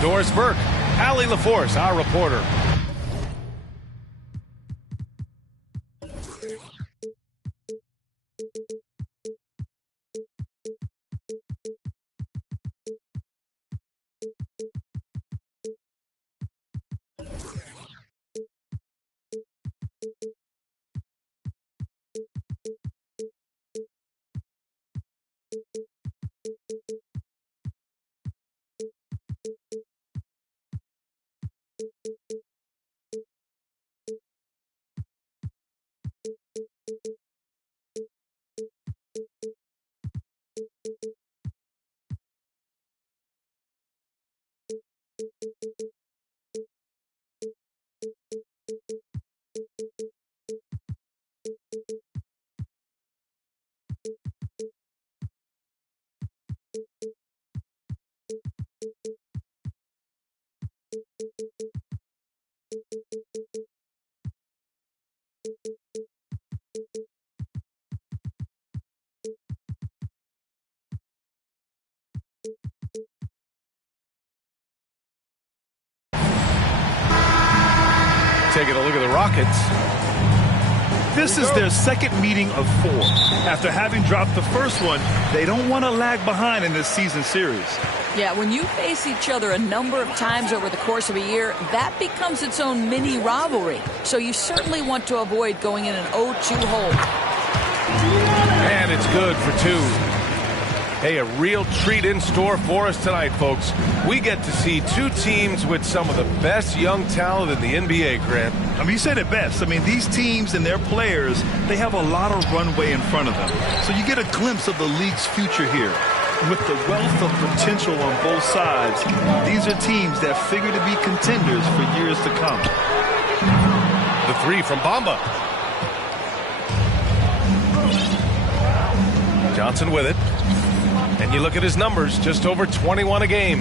Doris Burke, Allie LaForce, our reporter. Taking a look at the Rockets. This is their second meeting of 4. After having dropped the first one, they don't want to lag behind in this season series. Yeah, when you face each other a number of times over the course of a year, that becomes its own mini rivalry. So you certainly want to avoid going in an 0-2 hole. And it's good for 2. Hey, a real treat in store for us tonight, folks. We get to see 2 teams with some of the best young talent in the NBA, Grant. I mean, you said it best. I mean, these teams and their players, they have a lot of runway in front of them. So you get a glimpse of the league's future here. With the wealth of potential on both sides, these are teams that figure to be contenders for years to come. The 3 from Bamba. Johnson with it. And you look at his numbers, just over 21 a game.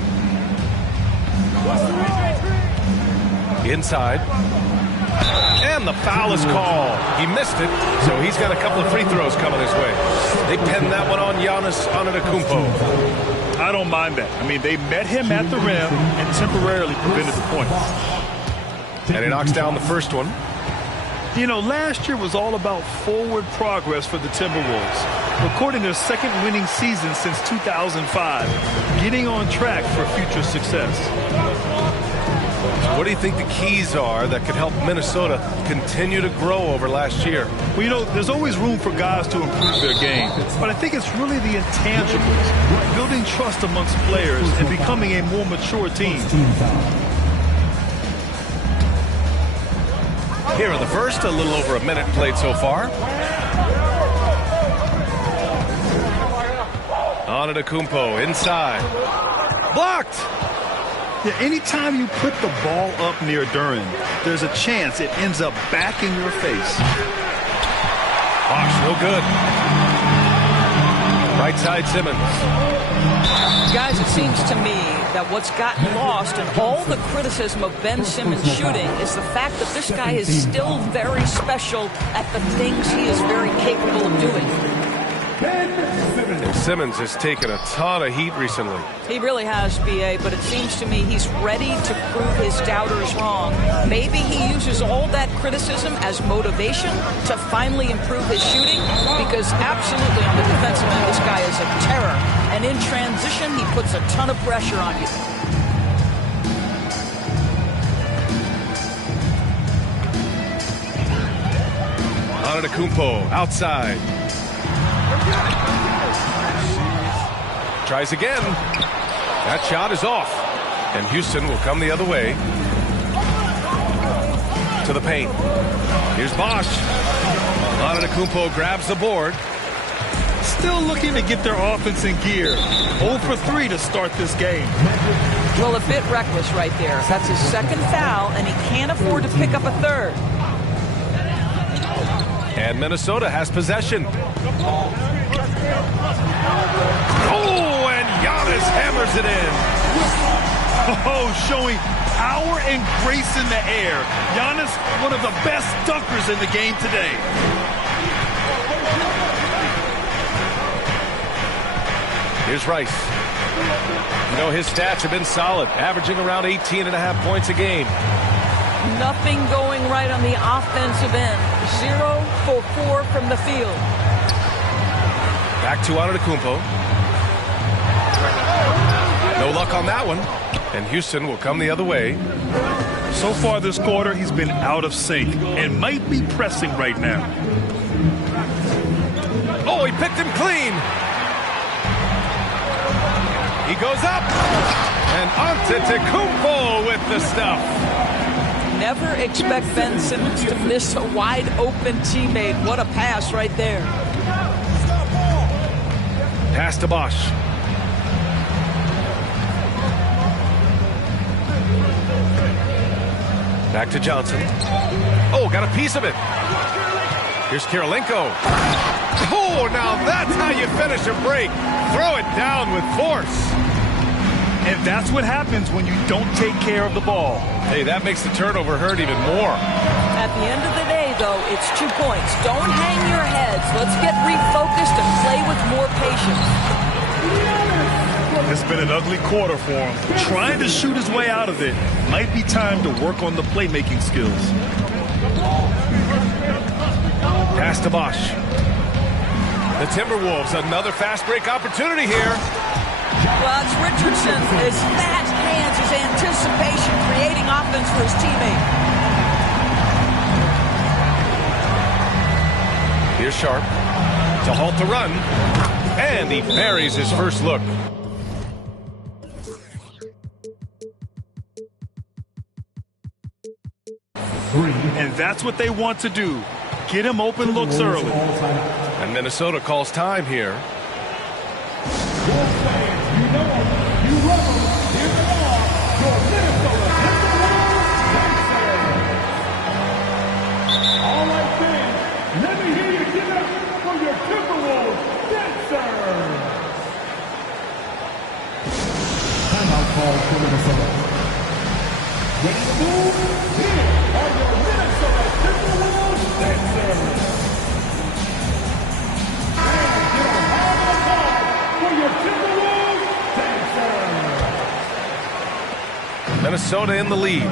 Inside. And the foul is called. He missed it, so he's got a couple of free throws coming his way. They pinned that one on Giannis Antetokounmpo. I don't mind that. I mean, they met him at the rim and temporarily prevented the points. And he knocks down the first one. You know, last year was all about forward progress for the Timberwolves, recording their second winning season since 2005, getting on track for future success. So what do you think the keys are that could help Minnesota continue to grow over last year? Well, you know, there's always room for guys to improve their game, but I think it's really the intangibles, building trust amongst players and becoming a more mature team. Here in the first, a little over a minute played so far. Antetokounmpo inside. Blocked! Yeah, anytime you put the ball up near Duren, there's a chance it ends up back in your face. Bosh, no good. Right side Simmons. Guys, it seems to me that what's gotten lost in all the criticism of Ben Simmons shooting is the fact that this guy is still very special at the things he is very capable of doing. And Simmons has taken a ton of heat recently. He really has, B.A., but it seems to me he's ready to prove his doubters wrong. Maybe he uses all that criticism as motivation to finally improve his shooting, because absolutely on the defensive end, this guy is a terror. And in transition, he puts a ton of pressure on you. Antetokounmpo outside. Tries again. That shot is off. And Houston will come the other way. To the paint. Here's Bosh. Antetokounmpo grabs the board. still looking to get their offense in gear. 0 for 3 to start this game. Well, a bit reckless right there. That's his second foul, and he can't afford to pick up a third. And Minnesota has possession. Oh, and Giannis hammers it in. Oh, showing power and grace in the air. Giannis, one of the best dunkers in the game today. Here's Rice. You know, his stats have been solid, averaging around 18.5 points a game. Nothing going right on the offensive end. 0 for 4 from the field. Back to Antetokounmpo. No luck on that one. And Houston will come the other way. So far this quarter, he's been out of sync and might be pressing right now. Oh, he picked him clean. He goes up. And Antetokounmpo with the stuff. Never expect Ben Simmons to miss a wide-open teammate. What a pass right there. Pass to Bosch. Back to Johnson. Oh, got a piece of it. Here's Kirilenko. Oh, now that's how you finish a break. Throw it down with force. And that's what happens when you don't take care of the ball. Hey, that makes the turnover hurt even more. At the end of the day, though, it's 2 points. Don't hang your heads. Let's get refocused and play with more patience. It's been an ugly quarter for him. Trying to shoot his way out of it. Might be time to work on the playmaking skills. Pass to Bosch. The Timberwolves, another fast break opportunity here. Well, it's Richardson. His fast hands, his anticipation, creating offense for his teammate. Here's Sharp to halt the run. And he buries his first look. And that's what they want to do. Get him open looks early. And Minnesota calls time here. All right, fans, let me hear you give it up for your Timberwolves dancers. Timeout call for Minnesota. Ready to move? Here are your Minnesota Timberwolves dancers. And give a round of applause for your Timberwolves dancers. Minnesota in the lead.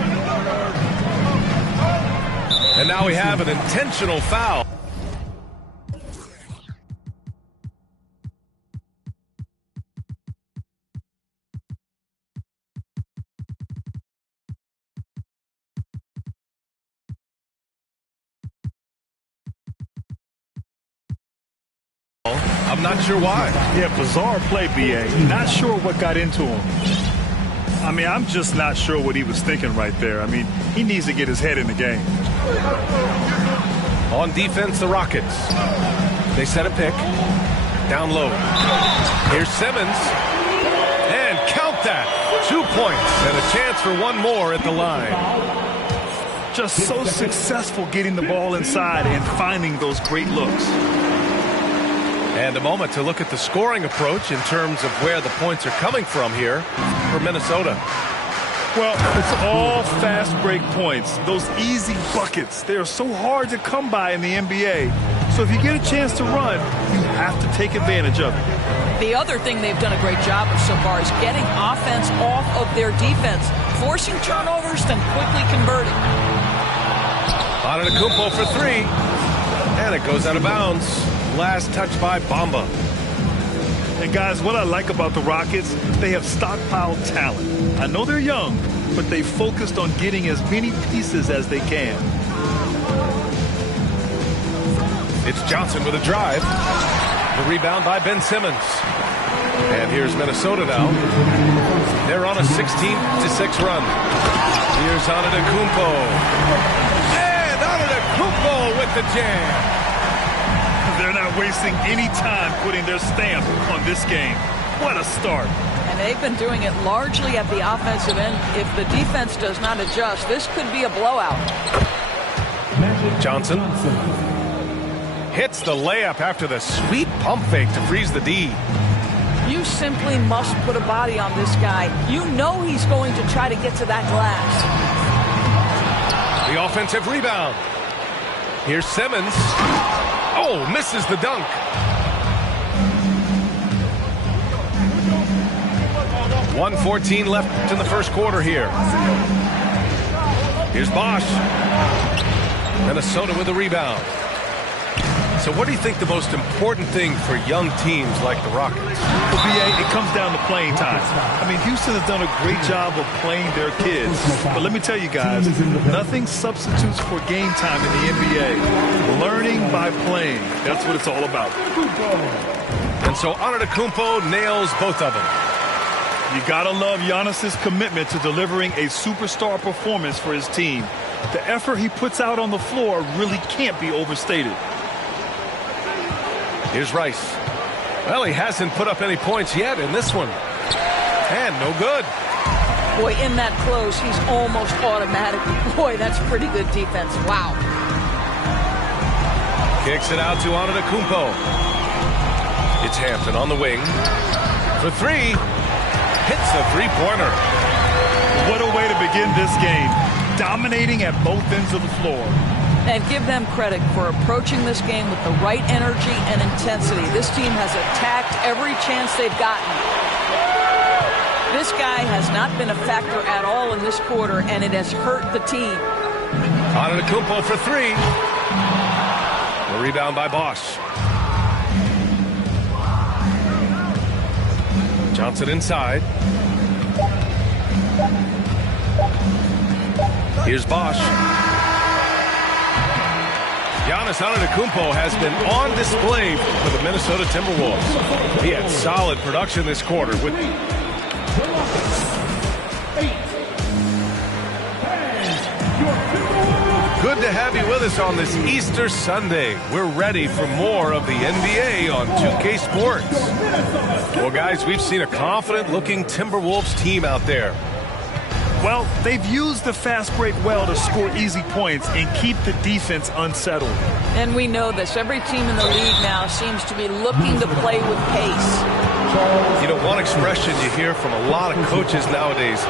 And now we have an intentional foul. I'm not sure why. Yeah, bizarre play, B.A. Not sure what got into him. I mean, I'm just not sure what he was thinking right there. I mean, he needs to get his head in the game. On defense, the Rockets. They set a pick. Down low. Here's Simmons. And count that. 2 points and a chance for one more at the line. Just so successful getting the ball inside and finding those great looks. And a moment to look at the scoring approach in terms of where the points are coming from here for Minnesota. Well, it's all fast break points. Those easy buckets, they are so hard to come by in the NBA. So if you get a chance to run, you have to take advantage of it. The other thing they've done a great job of so far is getting offense off of their defense, forcing turnovers, then quickly converting. Antetokounmpo for three. And it goes out of bounds. Last touch by Bamba. And guys, what I like about the Rockets, they have stockpiled talent. I know they're young, but they focused on getting as many pieces as they can. It's Johnson with a drive. The rebound by Ben Simmons. And here's Minnesota now. They're on a 16-6 run. Here's Antetokounmpo. And Antetokounmpo with the jam. They're not wasting any time putting their stamp on this game. What a start. And they've been doing it largely at the offensive end. If the defense does not adjust, this could be a blowout. Johnson hits the layup after the sweet pump fake to freeze the D. You simply must put a body on this guy. You know he's going to try to get to that glass. The offensive rebound. Here's Simmons. Oh, misses the dunk. .114 left in the first quarter here. Here's Bosch. Minnesota with the rebound. So what do you think the most important thing for young teams like the Rockets? Well, BA, it comes down to playing time. I mean, Houston has done a great job of playing their kids. But let me tell you guys, nothing substitutes for game time in the NBA. Learning by playing. That's what it's all about. And so Antetokounmpo nails both of them. You gotta love Giannis's commitment to delivering a superstar performance for his team. The effort he puts out on the floor really can't be overstated. Here's Rice. Well, he hasn't put up any points yet in this one. And no good. Boy, in that close, he's almost automatic. Boy, that's pretty good defense. Wow. Kicks it out to Antetokounmpo. It's Hampton on the wing. For three. Hits the three-pointer. What a way to begin this game. Dominating at both ends of the floor. And give them credit for approaching this game with the right energy and intensity. This team has attacked every chance they've gotten. This guy has not been a factor at all in this quarter, and it has hurt the team. Antetokounmpo for three. The rebound by Bosch. Johnson inside. Here's Bosch. Giannis Antetokounmpo has been on display for the Minnesota Timberwolves. He had solid production this quarter with Good to have you with us on this Easter Sunday. We're ready for more of the NBA on 2K Sports. Well, guys, we've seen a confident-looking Timberwolves team out there. Well, they've used the fast break well to score easy points and keep the defense unsettled. And we know this. Every team in the league now seems to be looking to play with pace. You know, one expression you hear from a lot of coaches nowadays,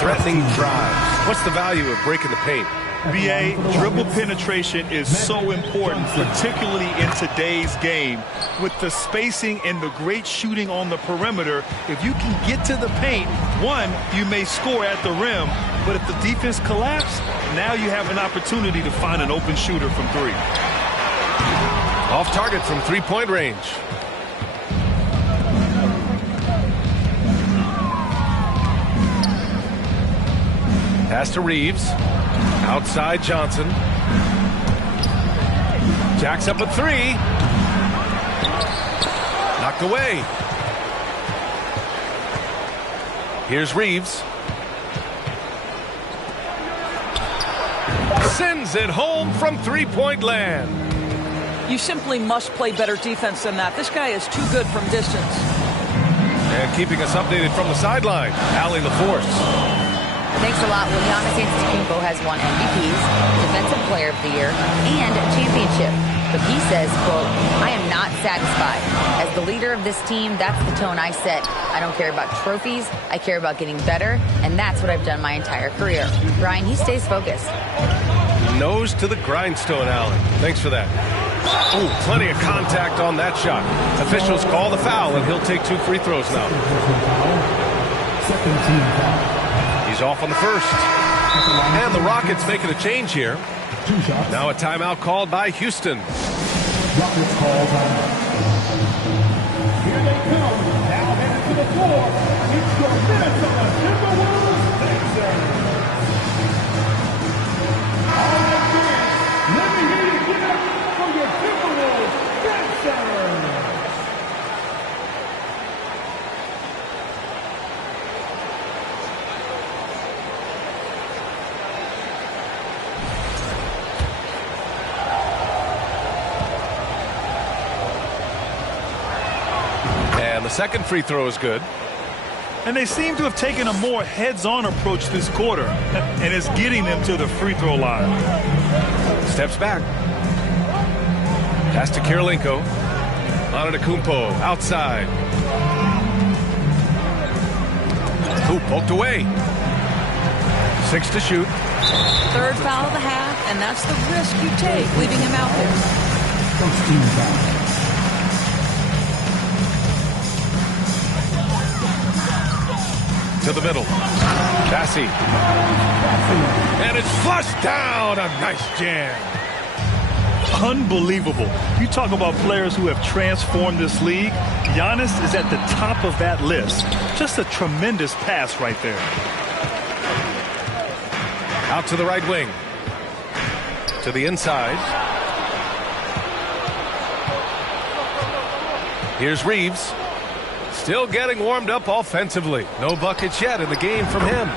threatening drives. What's the value of breaking the paint? BA, dribble penetration is so important, particularly in today's game. With the spacing and the great shooting on the perimeter, if you can get to the paint, one, you may score at the rim, but if the defense collapses, now you have an opportunity to find an open shooter from three. Off target from three-point range. Pass to Reeves. Outside Johnson. Jacks up a three. Knocked away. Here's Reeves. Sends it home from three-point land. You simply must play better defense than that. This guy is too good from distance. And keeping us updated from the sideline, Allie LaForce. Thanks a lot. Well, Giannis Antetokounmpo has won MVPs, Defensive Player of the Year, and a championship. But he says, quote, I am not satisfied. As the leader of this team, that's the tone I set. I don't care about trophies. I care about getting better, and that's what I've done my entire career. Brian, he stays focused. Nose to the grindstone, Allen. Thanks for that. Ooh, plenty of contact on that shot. Officials call the foul, and he'll take 2 free throws now. Second team foul. He's off on the first. And the Rockets making a change here. 2 shots. Now a timeout called by Houston. Rockets call timeout. Here they come. Now headed to the floor. It's your Minnesota Timberwolves Sixers. All right, fans, let me hear you get up for your Timberwolves Sixers. second free throw is good. And they seem to have taken a more heads-on approach this quarter, and it's getting them to the free throw line. Steps back. Pass to Kirilenko. Antetokounmpo outside. Ooh, poked away. 6 to shoot. Third foul of the half, and that's the risk you take, leaving him out there. First team foul. To the middle. Bassey. And it's flushed down. A nice jam. Unbelievable. You talk about players who have transformed this league. Giannis is at the top of that list. Just a tremendous pass right there. Out to the right wing. To the inside. Here's Reeves. Still getting warmed up offensively. No buckets yet in the game from him.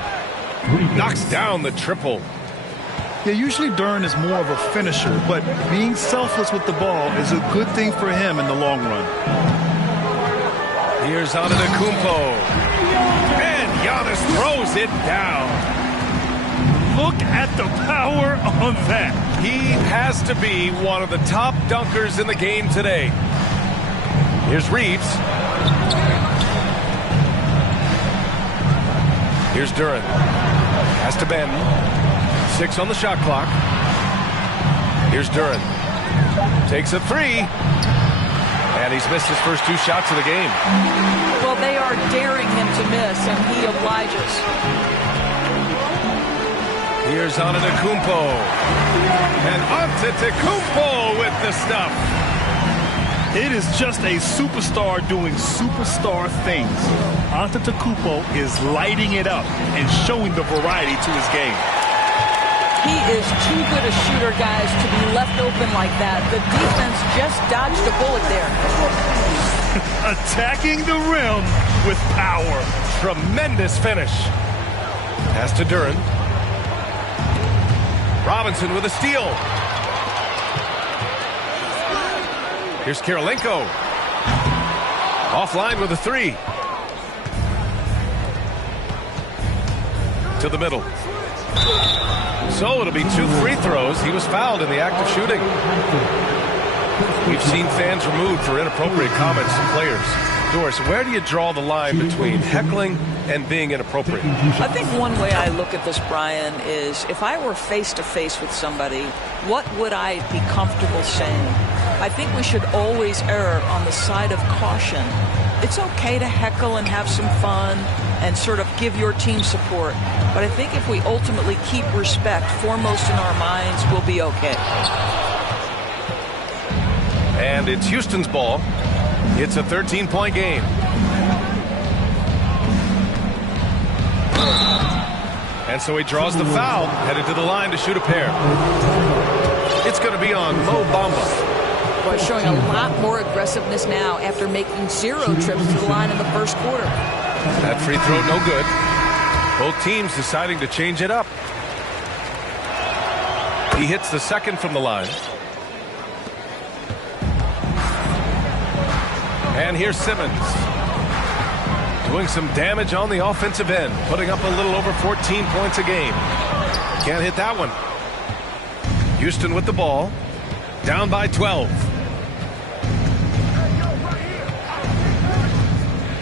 Knocks down the triple. Yeah, usually Duren is more of a finisher, but being selfless with the ball is a good thing for him in the long run. Here's Antetokounmpo. And Giannis throws it down. Look at the power on that. He has to be one of the top dunkers in the game today. Here's Reeves. Here's Duren. Has to bend. 6 on the shot clock. Here's Duren. Takes a 3. And he's missed his first 2 shots of the game. Well, they are daring him to miss, and he obliges. Here's Antetokounmpo. And Antetokounmpo with the stuff. It is just a superstar doing superstar things. Antetokounmpo is lighting it up and showing the variety to his game. He is too good a shooter, guys, to be left open like that. The defense just dodged a bullet there. Attacking the rim with power. Tremendous finish. Pass to Duren. Robinson with a steal. Here's Kirilenko. Offline with a 3. To the middle. So it'll be 2 free throws. He was fouled in the act of shooting. We've seen fans removed for inappropriate comments from players. Doris, where do you draw the line between heckling and being inappropriate? I think one way I look at this, Brian, is if I were face-to-face with somebody, what would I be comfortable saying? I think we should always err on the side of caution. It's okay to heckle and have some fun and sort of give your team support. But I think if we ultimately keep respect foremost in our minds, we'll be okay. And it's Houston's ball. It's a 13-point game. And so he draws the foul, headed to the line to shoot a pair. It's going to be on Mo Bamba. Boy, showing a lot more aggressiveness now after making 0 trips to the line in the first quarter. That free throw no good. Both teams deciding to change it up. He hits the second from the line. And here's Simmons. Doing some damage on the offensive end. Putting up a little over 14 points a game. Can't hit that one. Houston with the ball. Down by 12.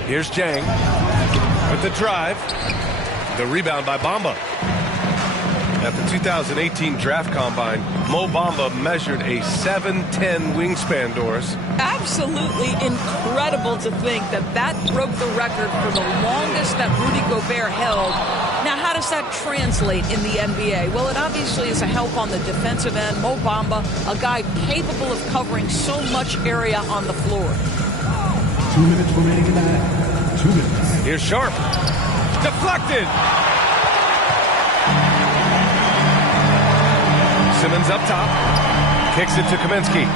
Here's Jang with the drive. The rebound by Bamba. At the 2018 Draft Combine, Mo Bamba measured a 7'10" wingspan, Doris. Absolutely incredible to think that that broke the record for the longest that Rudy Gobert held. Now, how does that translate in the NBA? Well, it obviously is a help on the defensive end. Mo Bamba, a guy capable of covering so much area on the floor. 2 minutes remaining in that. 2 minutes. Here's Sharp. Deflected. Simmons up top. Kicks it to Kaminsky.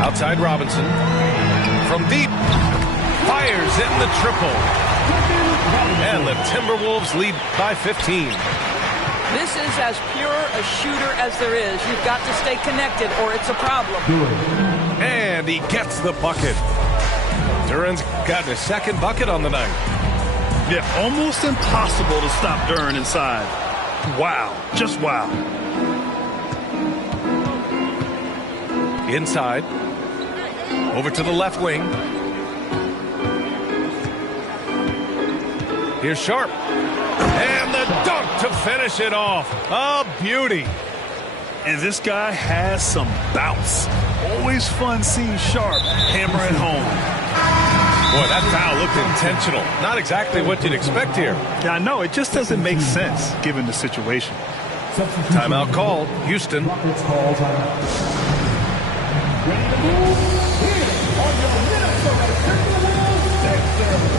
Outside Robinson. From deep. Fires in the triple. And the Timberwolves lead by 15. This is as pure a shooter as there is. You've got to stay connected or it's a problem. And he gets the bucket. Duren's gotten his second bucket on the night. Yeah, almost impossible to stop Duren inside. Wow, just wow. Inside. Over to the left wing. Here's Sharp. And the dunk to finish it off. A beauty. And this guy has some bounce. Always fun seeing Sharp hammer it home. Boy, that foul looked intentional. Not exactly what you'd expect here. Yeah, I know. It just doesn't make sense given the situation. Timeout called. Houston. Rockets call timeout. Ready to move? Here are your Minnesota Timberwolves Dexter.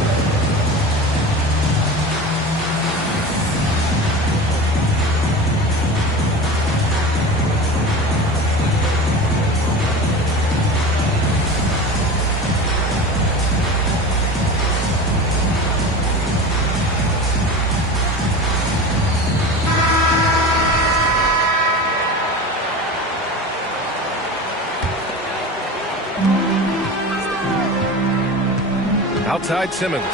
Outside Simmons.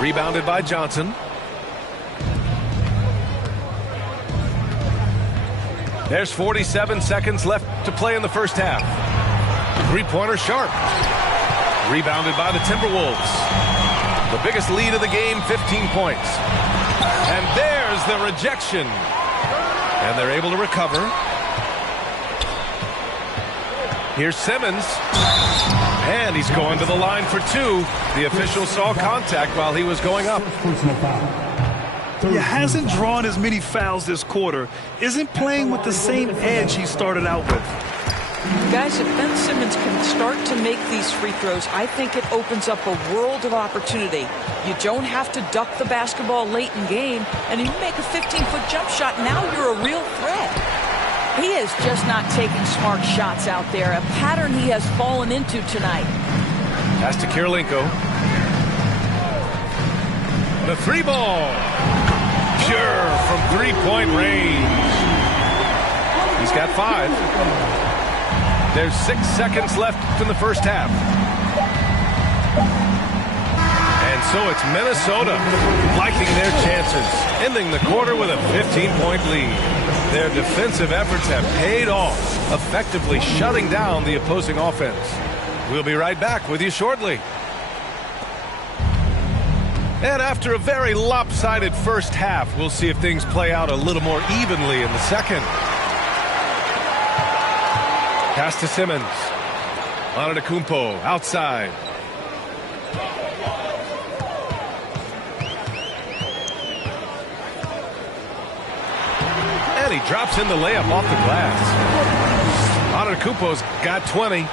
Rebounded by Johnson. There's 47 seconds left to play in the first half. Three-pointer Sharp. Rebounded by the Timberwolves. The biggest lead of the game, 15 points. And there's the rejection. And they're able to recover. Here's Simmons. And he's going to the line for two. The official saw contact while he was going up. He hasn't drawn as many fouls this quarter. Isn't playing with the same edge he started out with. Guys, if Ben Simmons can start to make these free throws, I think it opens up a world of opportunity. You don't have to duck the basketball late in game, and if you make a 15-foot jump shot, now you're a real threat. He is just not taking smart shots out there, a pattern he has fallen into tonight. Pass to Kirilenko. The three ball. Pure from three-point range. He's got 5. There's 6 seconds left in the first half. And so it's Minnesota liking their chances, ending the quarter with a 15-point lead. Their defensive efforts have paid off, effectively shutting down the opposing offense. We'll be right back with you shortly. And after a very lopsided first half, we'll see if things play out a little more evenly in the second. Pass to Simmons. Antetokounmpo outside. And he drops in the layup off the glass. Antetokounmpo's got 20.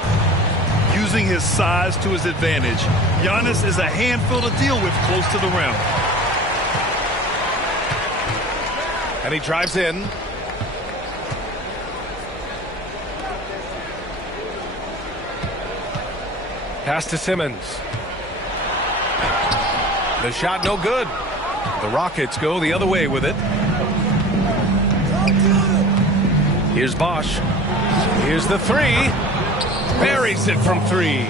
Using his size to his advantage. Giannis is a handful to deal with close to the rim. And he drives in. Pass to Simmons. The shot no good. The Rockets go the other way with it. Here's Bosch. Here's the three. Buries it from 3.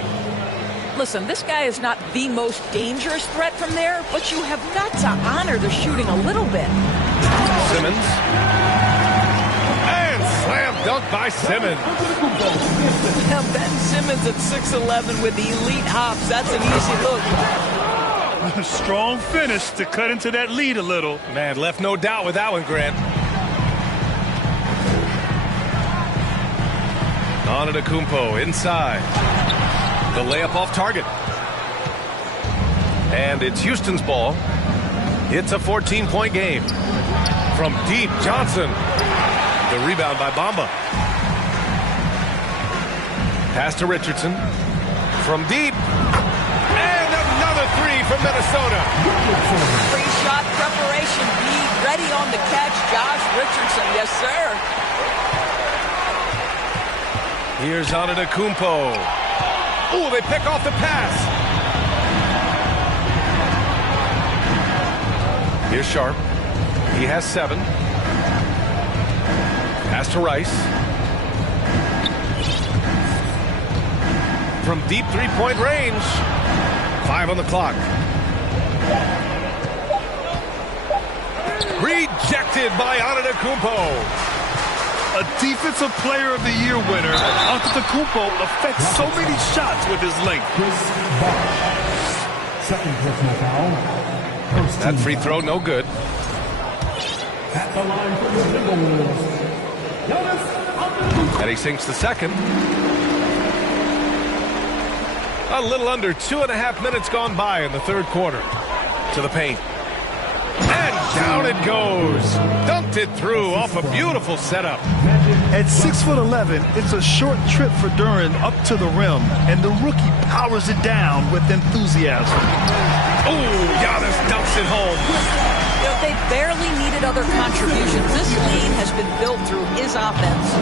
Listen, this guy is not the most dangerous threat from there, but you have got to honor the shooting a little bit. Simmons. And slam dunk by Simmons. Now Ben Simmons at 6'11" with elite hops. That's an easy look. Strong finish to cut into that lead a little. Man, left no doubt with that one, Grant. Antetokounmpo inside. The layup off target. And it's Houston's ball. It's a 14-point game. From deep, Johnson. The rebound by Bamba. Pass to Richardson. From deep. And another 3 from Minnesota. Free shot preparation. Be ready on the catch, Josh Richardson. Yes, sir. Here's Antetokounmpo. Ooh, they pick off the pass. Here's Sharp. He has 7. Pass to Rice. from deep three-point range. 5 on the clock. Rejected by Antetokounmpo. A Defensive Player of the Year winner, Antetokounmpo affects so many shots with his length. Second personal foul. That free throw, no good. At the line for the Timberwolves, Giannis Antetokounmpo. And he sinks the second. A little under 2.5 minutes gone by in the third quarter. To the paint. And down it goes. Dumped it through off a beautiful setup. At 6'11", it's a short trip for Duren up to the rim, and the rookie powers it down with enthusiasm. Oh, Giannis dumps it home. You know, they barely needed other contributions. This lead has been built through his offense.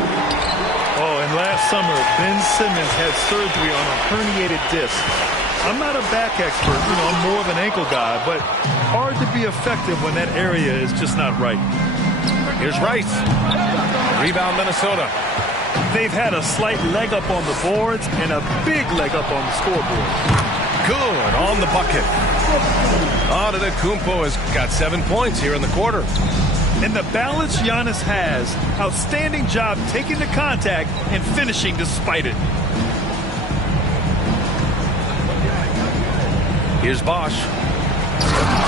Oh, and last summer, Ben Simmons had surgery on a herniated disc. I'm not a back expert, I'm more of an ankle guy, but hard to be effective when that area is just not right. Here's Rice. Rebound, Minnesota. They've had a slight leg up on the boards and a big leg up on the scoreboard. Good on the bucket. Antetokounmpo has got 7 points here in the quarter. And the balance Giannis has, outstanding job taking the contact and finishing despite it. Here's Bosch.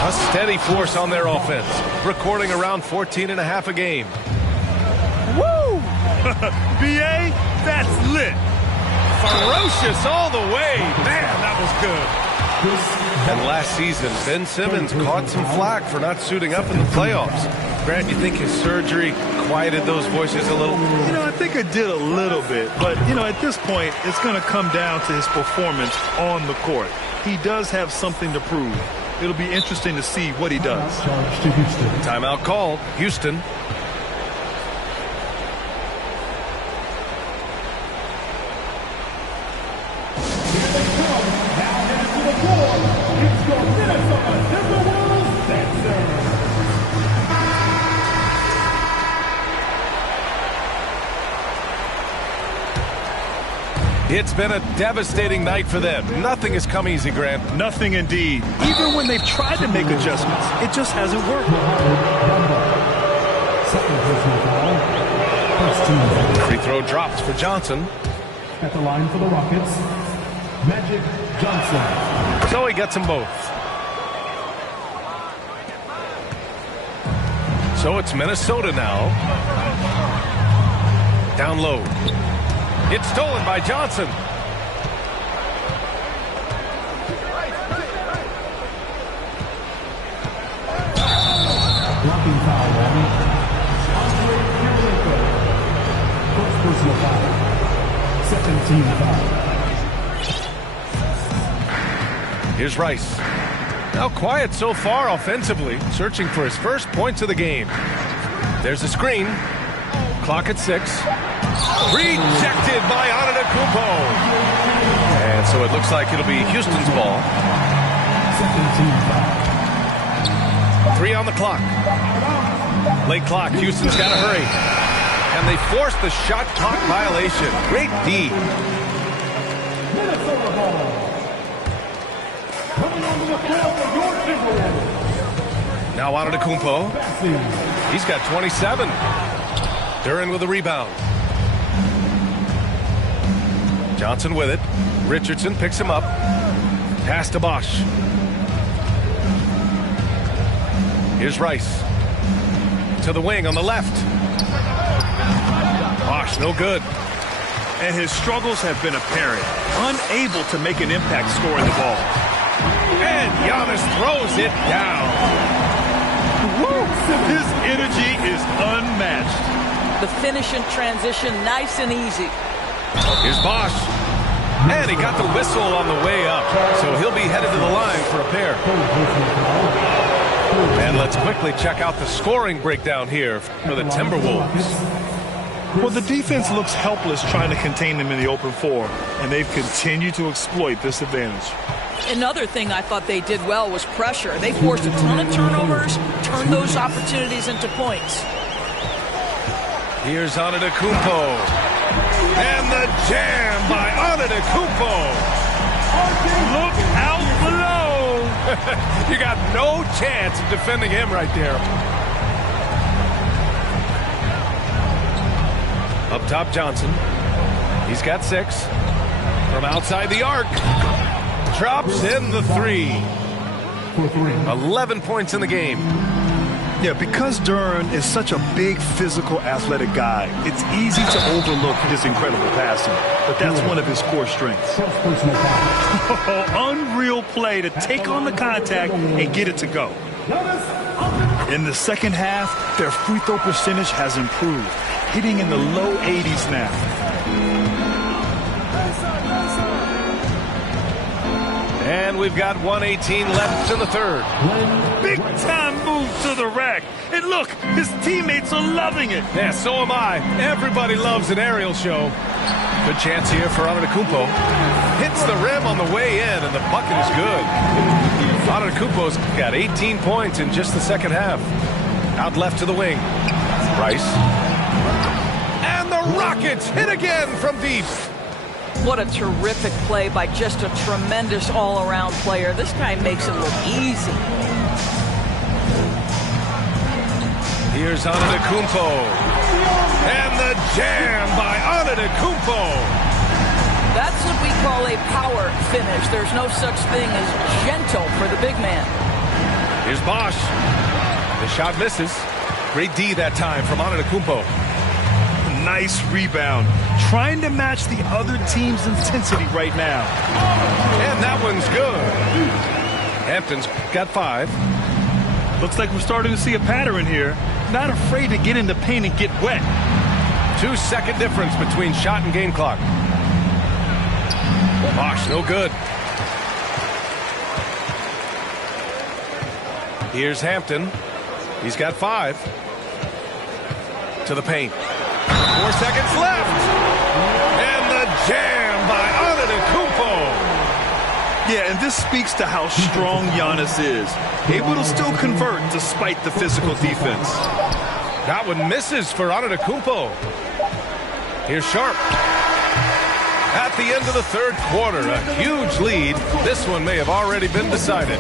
A steady force on their offense, recording around 14.5 a game. Woo! BA, that's lit. Ferocious all the way. Man, that was good. And last season, Ben Simmons caught some flack for not suiting up in the playoffs. Grant, you think his surgery quieted those voices a little? I think it did a little bit. But, at this point, it's going to come down to his performance on the court. He does have something to prove. It'll be interesting to see what he does. Charge to Houston. Timeout called. Houston. Here they come. Now headed to the floor. It's your Minnesota Timberwolves Dancers. It's been a devastating night for them. Nothing has come easy, Grant. Nothing indeed. Even when they've tried to make adjustments, it just hasn't worked. Second personal foul. First team. Free throw drops for Johnson. At the line for the Rockets, Magic Johnson. So he gets them both. So it's Minnesota now. Down low. It's stolen by Johnson. Blocking foul on Andre Kirilenko. First personal foul. Second team foul. Here's Rice. Now quiet so far offensively, searching for his first points of the game. There's a screen. Clock at 6. Rejected by Antetokounmpo. And so it looks like it'll be Houston's ball. Second team foul. 3 on the clock. Late clock. Houston's got to hurry. And they force the shot clock violation. Great D. Minnesota ball. Coming onto the floor for your Timberwolves. Now Antetokounmpo. Passing. He's got 27. Duren with a rebound. Johnson with it. Richardson picks him up. Pass to Bosch. Here's Rice. To the wing on the left. Bosch, no good. And his struggles have been apparent. Unable to make an impact scoring the ball. And Giannis throws it down. Woo! His energy is unmatched. The finish in transition, nice and easy. Here's Bosch. And he got the whistle on the way up. So he'll be headed to the line for a pair. And let's quickly check out the scoring breakdown here for the Timberwolves. Well, the defense looks helpless trying to contain them in the open floor, and they've continued to exploit this advantage. Another thing I thought they did well was pressure. They forced a ton of turnovers, turned those opportunities into points. Here's Antetokounmpo. And the jam by Antetokounmpo. Look out below. You got no chance of defending him right there. Up top, Johnson. He's got 6. From outside the arc. Drops in the 3. 11 points in the game. Yeah, because Duren is such a big, physical, athletic guy, it's easy to overlook his incredible passing. But that's one of his core strengths. Unreal play to take on the contact and get it to go. In the second half, their free throw percentage has improved, hitting in the low 80s now. And we've got 1:18 left in the third. Big time move to the rack. And look, his teammates are loving it. Yeah, so am I. Everybody loves an aerial show. Good chance here for Antetokounmpo. Hits the rim on the way in, and the bucket is good. Antetokounmpo's got 18 points in just the second half. Out left to the wing. Rice. And the Rockets hit again from deep. What a terrific play by just a tremendous all-around player. This guy makes it look easy. Here's Antetokounmpo. And the jam by Antetokounmpo. That's what we call a power finish. There's no such thing as gentle for the big man. Here's Bosch. The shot misses. Great D that time from Antetokounmpo. Nice rebound. Trying to match the other team's intensity right now. And that one's good. Hampton's got 5. Looks like we're starting to see a pattern here. Not afraid to get in the paint and get wet. 2-second difference between shot and game clock. Bosch, no good. Here's Hampton. He's got 5. To the paint. 4 seconds left. And the jam by Antetokounmpo. Yeah, and this speaks to how strong Giannis is. Able to still convert despite the physical defense. That one misses for Antetokounmpo. Here's Sharp. At the end of the third quarter, a huge lead. This one may have already been decided.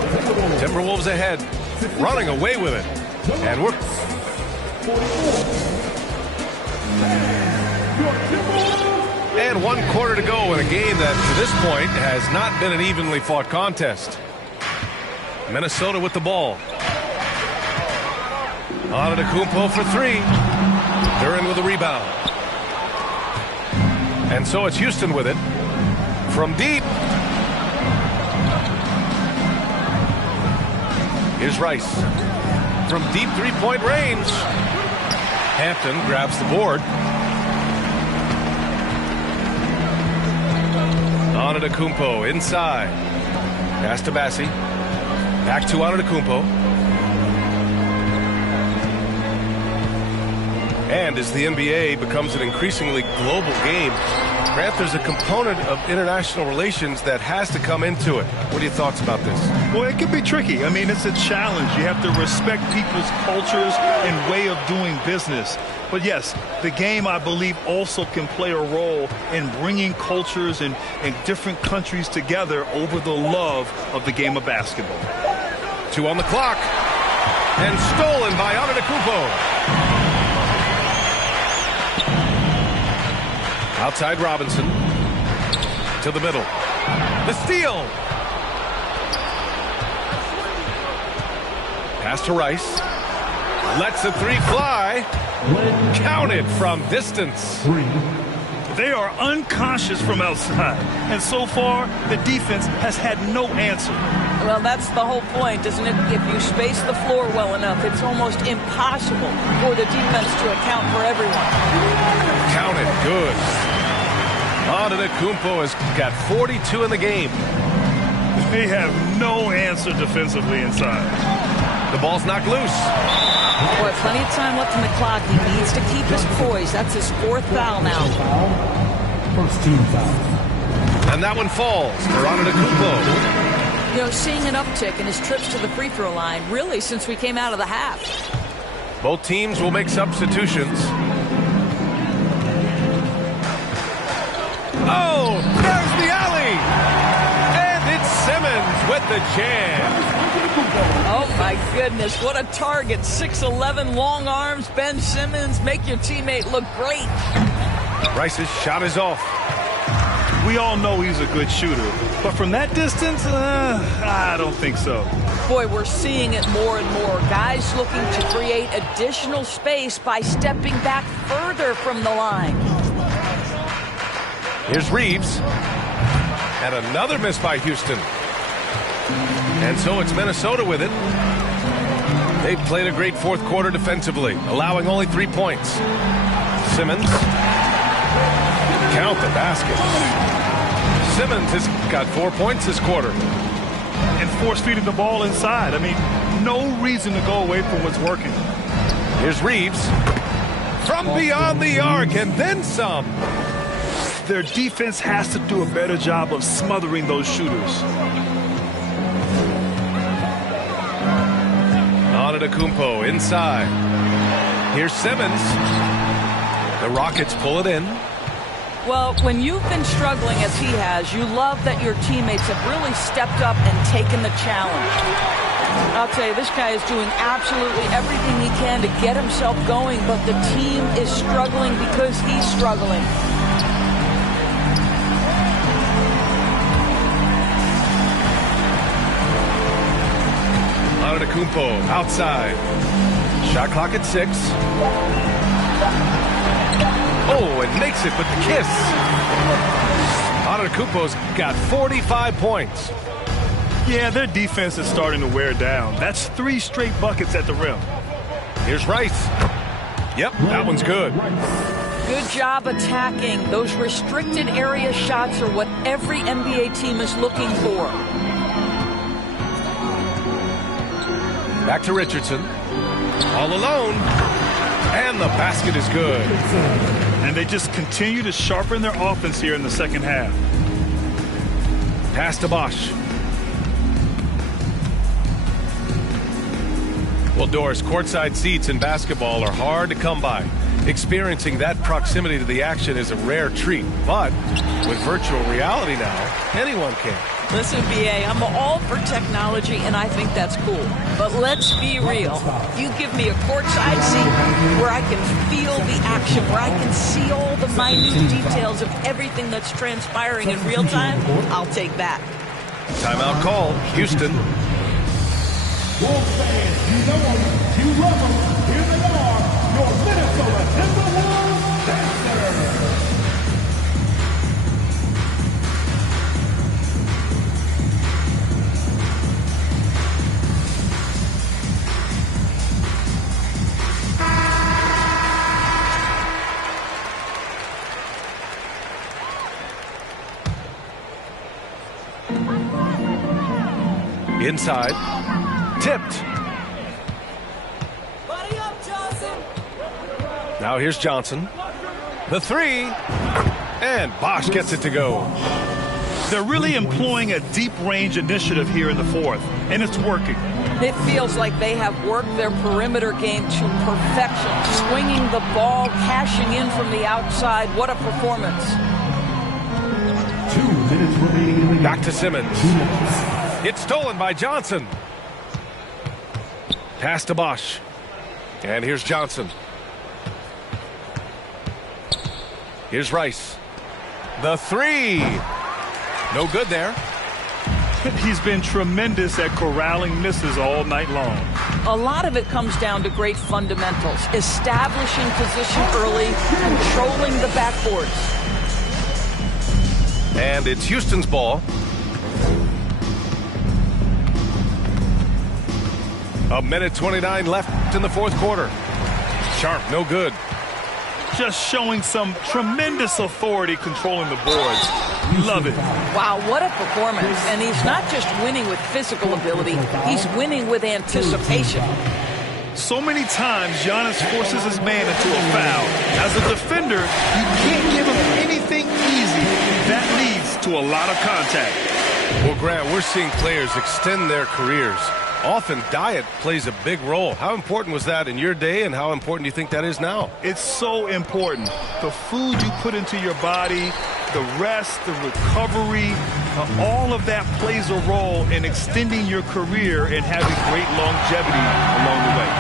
Timberwolves ahead, running away with it. And we're... And 1 quarter to go in a game that, to this point, has not been an evenly fought contest. Minnesota with the ball. Antetokounmpo for 3. Duren with a rebound. And so it's Houston with it. From deep. Here's Rice. From deep three-point range. Hampton grabs the board. Antetokounmpo inside. Pass to Bassi. Back to Antetokounmpo. And as the NBA becomes an increasingly global game, Grant, there's a component of international relations that has to come into it. What are your thoughts about this? Well, it can be tricky. I mean, it's a challenge. You have to respect people's cultures and way of doing business. But yes, the game, I believe, also can play a role in bringing cultures and different countries together over the love of the game of basketball. 2 on the clock. And stolen by Antetokounmpo. Outside Robinson. To the middle. The steal. Pass to Rice. Lets the 3 fly. Counted from distance. They are unconscious from outside. And so far, the defense has had no answer. Well, that's the whole point, isn't it? If you space the floor well enough, it's almost impossible for the defense to account for everyone. Counted. Good. Antetokounmpo has got 42 in the game. They have no answer defensively inside. The ball's knocked loose. Boy, plenty of time left in the clock. He needs to keep his poise. That's his 4th foul now. First team foul. And that one falls for Antetokounmpo. You know, seeing an uptick in his trips to the free throw line, really, since we came out of the half. Both teams will make substitutions. Oh, there's the alley. And it's Simmons with the jam. Oh, my goodness. What a target. 6'11", long arms. Ben Simmons, make your teammate look great. Rice's shot is off. We all know he's a good shooter, but from that distance, I don't think so. Boy, we're seeing it more and more. Guys looking to create additional space by stepping back further from the line. Here's Reeves. And another miss by Houston. And so it's Minnesota with it. They played a great fourth quarter defensively, allowing only 3 points. Simmons. Count the baskets. Simmons has got 4 points this quarter. And force-feeding the ball inside. I mean, no reason to go away from what's working. Here's Reeves. From beyond the arc and then some. Their defense has to do a better job of smothering those shooters. Antetokounmpo inside. Here's Simmons. The Rockets pull it in. Well, when you've been struggling as he has, you love that your teammates have really stepped up and taken the challenge. I'll tell you, this guy is doing absolutely everything he can to get himself going, but the team is struggling because he's struggling. Antetokounmpo outside. Shot clock at 6. Oh, and makes it with the kiss. Antetokounmpo's got 45 points. Yeah, their defense is starting to wear down. That's 3 straight buckets at the rim. Here's Rice. Yep, that one's good. Good job attacking. Those restricted area shots are what every NBA team is looking for. Back to Richardson. All alone. And the basket is good. And they just continue to sharpen their offense here in the second half. Pass to Bosch. Well, Doris, courtside seats in basketball are hard to come by. Experiencing that proximity to the action is a rare treat. But with virtual reality now, anyone can. Listen, BA, I'm all for technology, and I think that's cool. But let's be real. You give me a courtside seat where I can feel the action, where I can see all the minute details of everything that's transpiring in real time, I'll take that. Timeout call. Houston. Wolves fans, you know them, you love them. Here they are, your Minnesota Timberwolves Dancers. Inside. Tipped. Now here's Johnson. The 3. And Bosch gets it to go. They're really employing a deep range initiative here in the fourth, and it's working. It feels like they have worked their perimeter game to perfection, swinging the ball, cashing in from the outside. What a performance. 2 minutes remaining in the game. Back to Simmons. It's stolen by Johnson. Pass to Bosch. And here's Johnson. Here's Rice. The 3. No good there. He's been tremendous at corralling misses all night long. A lot of it comes down to great fundamentals, establishing position early, controlling the backboards. And it's Houston's ball. A minute 29 left in the fourth quarter. Sharp, no good. Just showing some tremendous authority controlling the boards. Love it. Wow, what a performance. And he's not just winning with physical ability, he's winning with anticipation. So many times, Giannis forces his man into a foul. As a defender, you can't give him anything easy. That leads to a lot of contact. Well, Grant, we're seeing players extend their careers. Often diet plays a big role. How important was that in your day, and how important do you think that is now? It's so important. The food you put into your body, the rest, the recovery, all of that plays a role in extending your career and having great longevity along the way.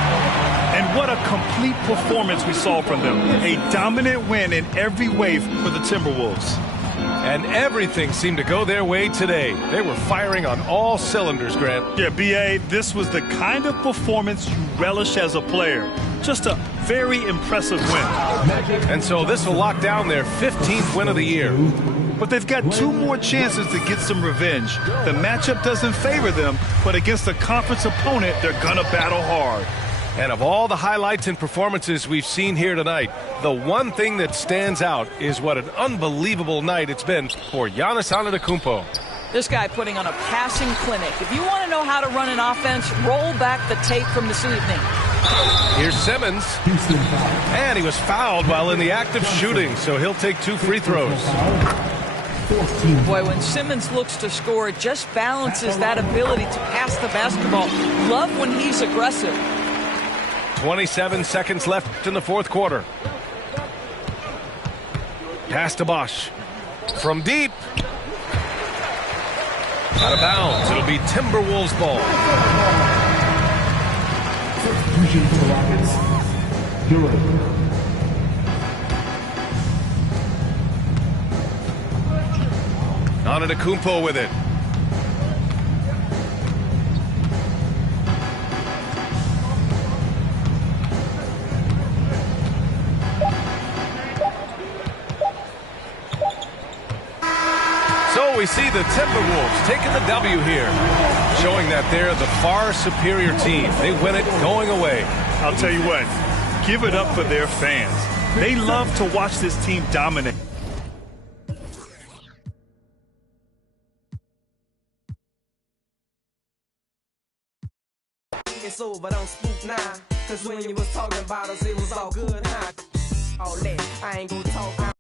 And what a complete performance we saw from them. A dominant win in every way for the Timberwolves. And everything seemed to go their way today. They were firing on all cylinders, Grant. Yeah, B.A., this was the kind of performance you relish as a player. Just a very impressive win. And so this will lock down their 15th win of the year. But they've got 2 more chances to get some revenge. The matchup doesn't favor them, but against a conference opponent, they're going to battle hard. And of all the highlights and performances we've seen here tonight, the one thing that stands out is what an unbelievable night it's been for Giannis Antetokounmpo. This guy putting on a passing clinic. If you want to know how to run an offense, roll back the tape from this evening. Here's Simmons. And he was fouled while in the act of shooting, so he'll take 2 free throws. Boy, when Simmons looks to score, it just balances that ability to pass the basketball. Love when he's aggressive. 27 seconds left in the fourth quarter. Pass to Bosch. From deep. Out of bounds. It'll be Timberwolves ball. Substitution for the Rockets. Dillon. Antetokounmpo with it. So we see the Timberwolves taking the W here, showing that they're the far superior team. They win it going away. I'll tell you what, give it up for their fans. They love to watch this team dominate. It's over, don't spook now. Cause when you was talking about us, it was all good, huh? All that, I ain't gonna talk now.